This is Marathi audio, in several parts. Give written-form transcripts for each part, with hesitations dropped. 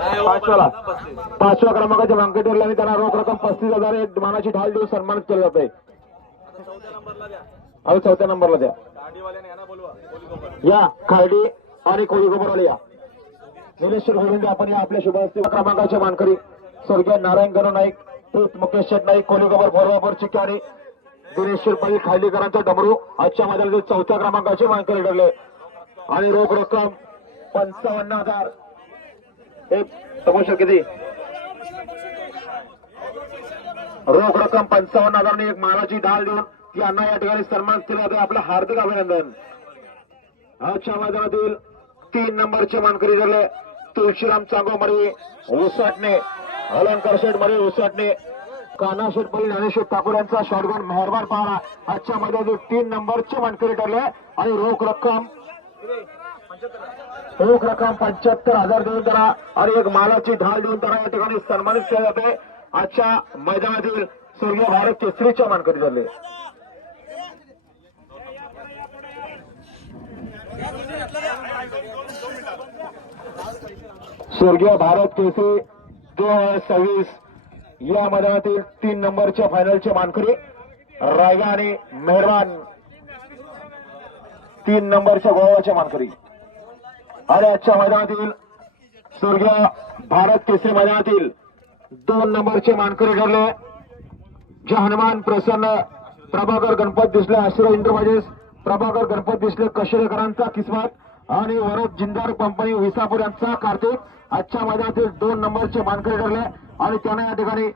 पाचव्या क्रमांकाच्या मानकरीला मी त्यांना रोख रक्कम 35,000 एक मानाची ढाल देऊन सन्मानित केलं जाते. चौथ्या नंबरला द्या या खार्डी आणि कोळीगोबरवाले या निलेश्वर गोविंद आपण या आपल्या शुभ हस्ते क्रमांकाचे मानकरी स्वर्गीय नारायण गणू नाईक मुकेश शेट नाईक कोळीगोबर फोरवापर चिक्के आणि दिनेश्वर पाटील खार्डीकरांचा डमरू आजच्या मैदानातील चौथ्या क्रमांकाचे मानकरी ठरले आणि रोख रक्कम 55,000 एक समोर किती रोख रक्कम 55,000 आणि एक मालाची ढाल देऊन यांना या ठिकाणी सन्मान केला जातो. आपलं हार्दिक अभिनंदन. आजच्या मैदानातील 3 नंबरचे मानकरी ठरले तुळशीराम चांगोमरे उसाटणे अलंकार शेठ मरे उसाटणे काना शेठ परी ज्ञानेश्वर ठाकूर यांचा शॉटगन मेहरबान पहारा आजच्या मैदानातील 3 नंबरचे मानकरी ठरले आणि रोख रक्कम 75,000 देऊन त्यांना आणि एक मालाची ढाल देऊन त्यांना या ठिकाणी सन्मानित केले जाते. आजच्या मैदानातील स्वर्गीय भारत केसरीच्या मानकरी ठरले. स्वर्गीय भारत केसरी 2026 या मैदानातील 3 नंबरच्या फायनलचे मानकरी रायगा आणि मेहरबान 3 नंबरच्या गोळ्याचे मानकरी आणि आजच्या मैदानातील स्वर्गीय भारत केसरी मैदानातील 2 नंबरचे मानकरी ठरले जे हनुमान प्रसन्न प्रभाकर गणपत दिसले आशीर्वाद इंटरप्राइजेस प्रभाकर गणपत दिसले कशेरेकरांचा किस्मत आणि वरद जिंदार कंपनी विसापूर यांचा कार्तिक आजच्या मैदानातील 2 नंबरचे मानकरी ठरले आणि त्यांना या ठिकाणी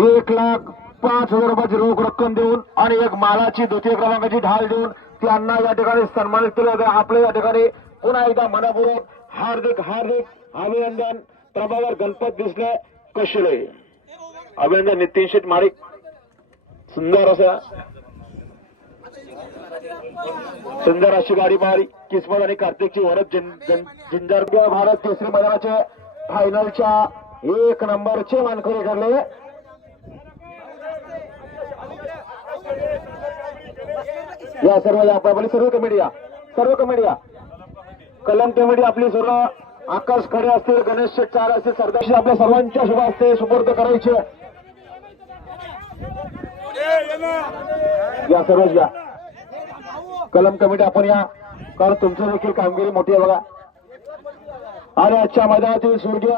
1,05,000 रुपयाची रोख रक्कम देऊन आणि एक मालाची द्वितीय क्रमांकाची ढाल देऊन त्यांना या ठिकाणी सन्मानित केलं जातं. आपल्या या ठिकाणी पुन्हा एकदा मनपूर्वक हार्दिक अभिनंदन. प्रभाकर गणपत दिसले कशेरे अभिनंदन. नितीन शेठ मारिक सुंदर अशी गाडी पाहिली किस्मत आणि कार्तिकची वरद जिंदार भारत केसरी मैदानाचे फायनलच्या 1 नंबरचे मानकरी ठरले. या सर्व कमिटी कलम कमिटी आपली सर्व आकाश खडे असतील गणेश शेठ चार असतील सरदारशी आपल्या सर्वांच्या शुभ हस्ते सुपूर्द करायचे. या सर्व या कलम कमिटी आपण या कारण तुमचं देखील कामगिरी मोठी आहे बघा. आणि आजच्या मैदानातील स्वर्गीय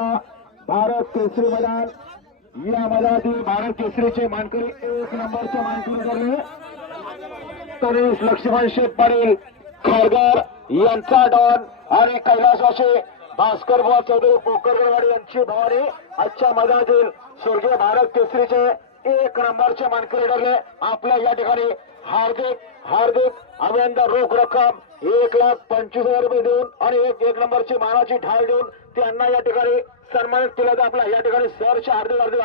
भारत केसरी मैदान या मैदानातील भारत केसरीचे मानकरी 1 नंबरचे मानकरी ठरले तनेश लक्ष्मण शेठ पाटील खारगार यांचा डॉन आणि कैलासवासी भास्कर बुवा चौधरी पोकरवाडी यांची भवानी आजच्या मैदानातील स्वर्गीय भारत केसरीचे 1 नंबरचे मानकरी ठरले. आपल्या या ठिकाणी हार्दिक अभिनंदन. रोख रक्कम 1,25,000 रुपये देऊन आणि एक नंबरची मानाची ढाल देऊन त्यांना या ठिकाणी सन्मानित केलं जातं. आपल्या या ठिकाणी सरचे हार्दिक